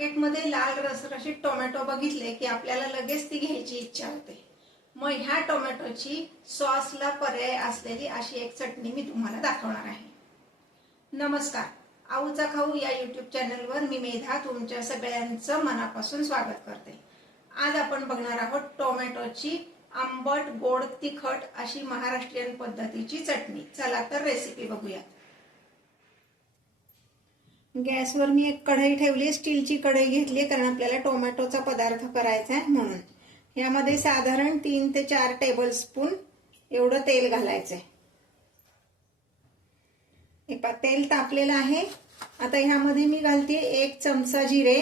मार्केटमध्ये लाल रसरशीत टोमॅटो बघितले की आपल्याला लगेच ती घ्यायची इच्छा होते। मग ह्या टोमॅटोची सॉसला पर्याय असलेली अशी एक चटणी मी तुम्हाला दाखवणार आहे। नमस्कार, आऊचा खाऊ या यूट्यूब चॅनलवर मी मेधा तुमच्या सगळ्यांचं मनापासून स्वागत करते। आज आपण बघणार आहोत टोमॅटोची आंबट गोड तिखट अशी महाराष्ट्रीयन पद्धतीची चटणी। चला तर रेसिपी बघूया। गॅसवर मी एक कढई ठेवली, स्टीलची कढई घेतली कारण आपल्याला टोमॅटोचा पदार्थ करायचा आहे म्हणून। यामध्ये साधारण 3 ते 4 टेबलस्पून एवढं तेल घालायचं आहे। तेल तापलेलं आहे। आता ह्यामध्ये मी घालते 1 चमचा जिरे,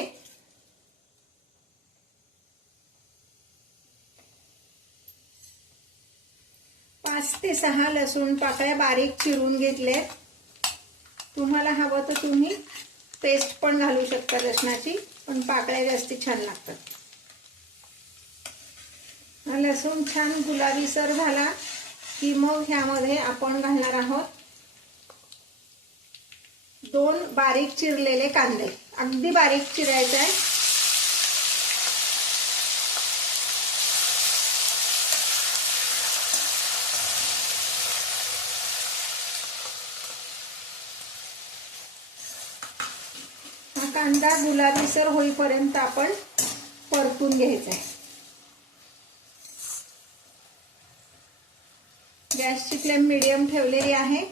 5 ते 6 लसूण पाकळ्या बारीक चिरून घेतले। तुम्हाला हवं तर तुम्ही पेस्ट पण घालू शकता लसणाची, पण पाकळ्या जास्त छान लागतात। लसूण छान गुलाबीसर झाला की मग ह्यामध्ये आपण घालणार आहोत 2 बारीक चिरलेले कांदे। अगदी बारीक चिरायचे आहे। हा कांदा गुलाबीसर होईपर्यंत आपण परतून घ्यायचा आहे। गॅसची फ्लेम मीडियम ठेवलेली आहे।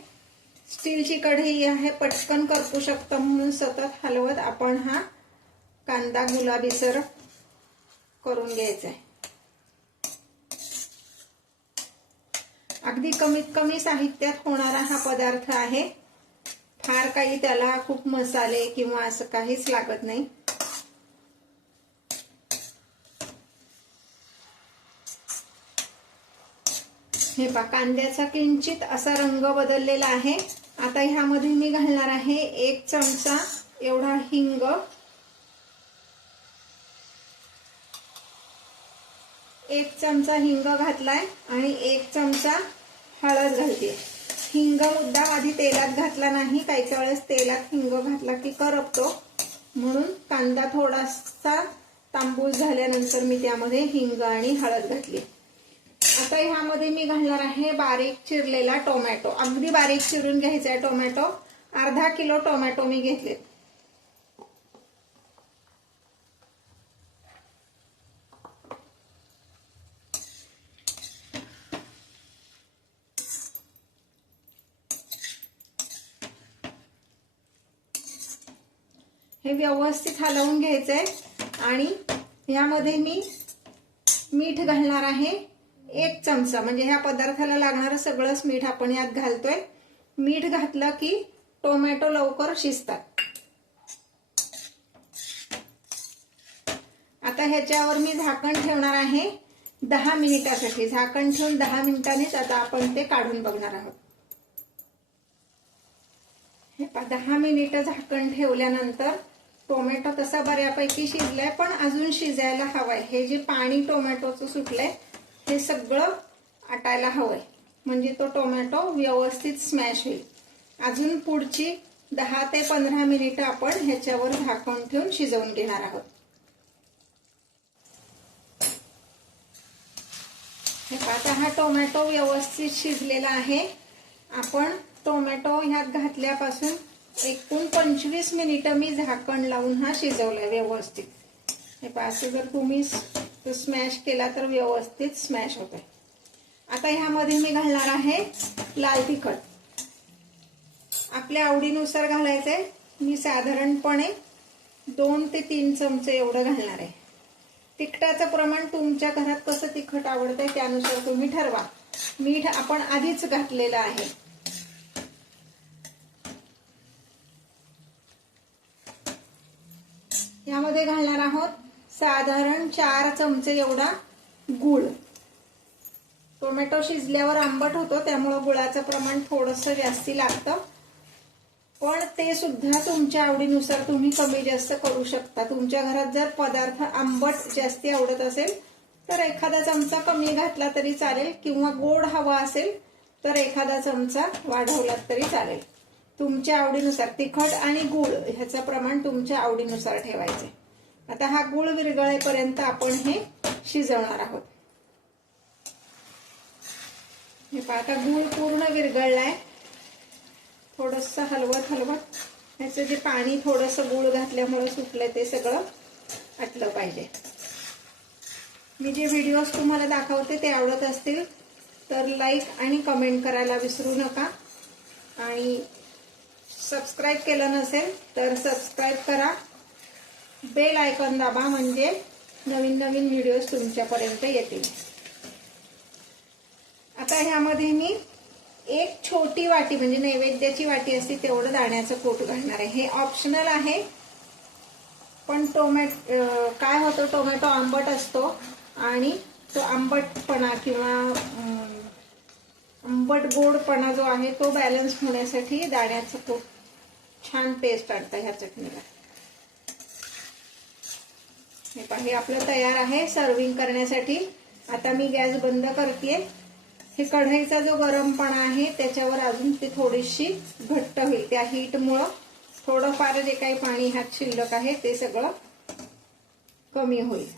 स्टीलची कढई आहे, पटकन करपू शकतं म्हणून सतत हलवत आपण हा कांदा गुलाबीसर करून घ्यायचा आहे। अगदी कमीत कमी साहित्यात होणारा हा पदार्थ आहे। फार काही त्याला खूप मसाले किंवा असं काहीच लागत नाही। हे पहा, कांद्याचा किंचित असा रंग बदललेला आहे। आता ह्यामध्ये मी घालणार आहे 1 चमचा एवढा हिंग, 1 चमचा हिंग घातलाय आणि 1 चमचा हळद घालते। हिंग मुद्दाम आधी तेलात घातला नाही, काही वेळेस तेलात हिंग घातला की करपतो, म्हणून कांदा थोडासा तांबूस झाल्यानंतर मी त्यामध्ये हिंग आणि हळद घातली। आता ह्यामध्ये मी घालणार आहे बारीक चिरलेला टोमॅटो। अगदी बारीक चिरून घ्यायचा आहे टोमॅटो। अर्धा किलो टोमॅटो मी घेतले। हे व्यवस्थित हलवून घ्यायचंय आणि ह्यामध्ये मी मीठ घालणार आहे 1 चमचा, म्हणजे ह्या पदार्थाला लागणारं सगळंच मीठ आपण यात घालतोय। मीठ घातलं की टोमॅटो लवकर शिजतात। आता ह्याच्यावर मी झाकण ठेवणार आहे 10 मिनिटासाठी। झाकण ठेवून 10 मिनिटांनीच आता आपण ते काढून बघणार आहोत। हे 10 मिनिटं झाकण ठेवल्यानंतर टोमॅटो तसा बऱ्यापैकी शिजलाय, पण अजून शिजायला हवाय। हे जे पाणी टोमॅटोचं सुटलंय हे सगळं आटायला हवंय, म्हणजे तो टोमॅटो व्यवस्थित स्मॅश होईल। अजून पुढची 10 ते 15 मिनिटं आपण ह्याच्यावर झाकण ठेवून शिजवून घेणार आहोत। आता हा टोमॅटो व्यवस्थित शिजलेला आहे। आपण टोमॅटो ह्यात घातल्यापासून एकूण 25 मिनिटं मी झाकण लावून हा शिजवलाय व्यवस्थित। हे पासून जर तुम्ही स्मॅश केला तर व्यवस्थित स्मॅश होतोय। आता ह्यामध्ये मी घालणार आहे लाल तिखट। आपल्या आवडीनुसार घालायचंय। मी साधारणपणे 2 ते 3 चमचे एवढं घालणार आहे। तिखटाचं प्रमाण तुमच्या घरात कसं तिखट आवडतंय त्यानुसार तुम्ही ठरवा। मीठ आपण आधीच घातलेलं आहे। यामध्ये घालणार आहोत साधारण 4 चमचे एवढा गूळ। टोमॅटो शिजल्यावर आंबट होतो, त्यामुळे गुळाचं प्रमाण थोडंसं जास्ती लागतं, पण ते सुद्धा तुमच्या आवडीनुसार तुम्ही कमी जास्त करू शकता। तुमच्या घरात जर पदार्थ आंबट जास्ती आवडत असेल तर एखादा चमचा कमी घातला तरी चालेल, किंवा गोड हवा असेल तर एखादा चमचा वाढवलात तरी चालेल। तुमच्या आवडीनुसार तिखट आणि गूळ ह्याचं प्रमाण तुमच्या आवडीनुसार ठेवायचे। आता हा गूळ विरघळेपर्यंत आपण हे शिजवणार आहोत. हे पहा आता गूळ पूर्ण विरघळलाय. थोडंसं हलवत हलवत ह्याचं जे पाणी थोडंसं गूळ घातल्यामुळे सुटलं ते सगळं आटलं पाहिजे. मी जे व्हिडिओज तुम्हाला दाखवते ते आवडत असतील तर लाईक आणि कमेंट करायला विसरू नका. आणि सबस्क्राईब केलं नसेल तर सबस्क्राईब करा. बेल आयकॉन दाबा म्हणजे नवीन नवीन व्हिडिओज तुमच्यापर्यंत येतील. आता ह्यामध्ये मी एक छोटी वाटी म्हणजे नैवेद्याची वाटी असते तेवढं दाण्याचं कूट घालणार आहे. हे ऑप्शनल आहे, पण काय होतं, टोमॅटो आंबट असतो आणि तो आंबटपणा किंवा आंबट गोडपणा जो आहे तो बॅलन्स होण्यासाठी दाण्याचं कूट छान टेस्ट आणतं ह्या चटणीला. हे पहा हे आपलं तयार आहे सर्विंग करण्यासाठी. आता मी गॅस बंद करते. हे कढईचा जो गरमपणा आहे त्याच्यावर अजून ती थोडीशी घट्ट होईल. त्या हीटमुळं थोडंफार जे काही पाणी ह्यात शिल्लक आहे ते सगळं कमी होईल.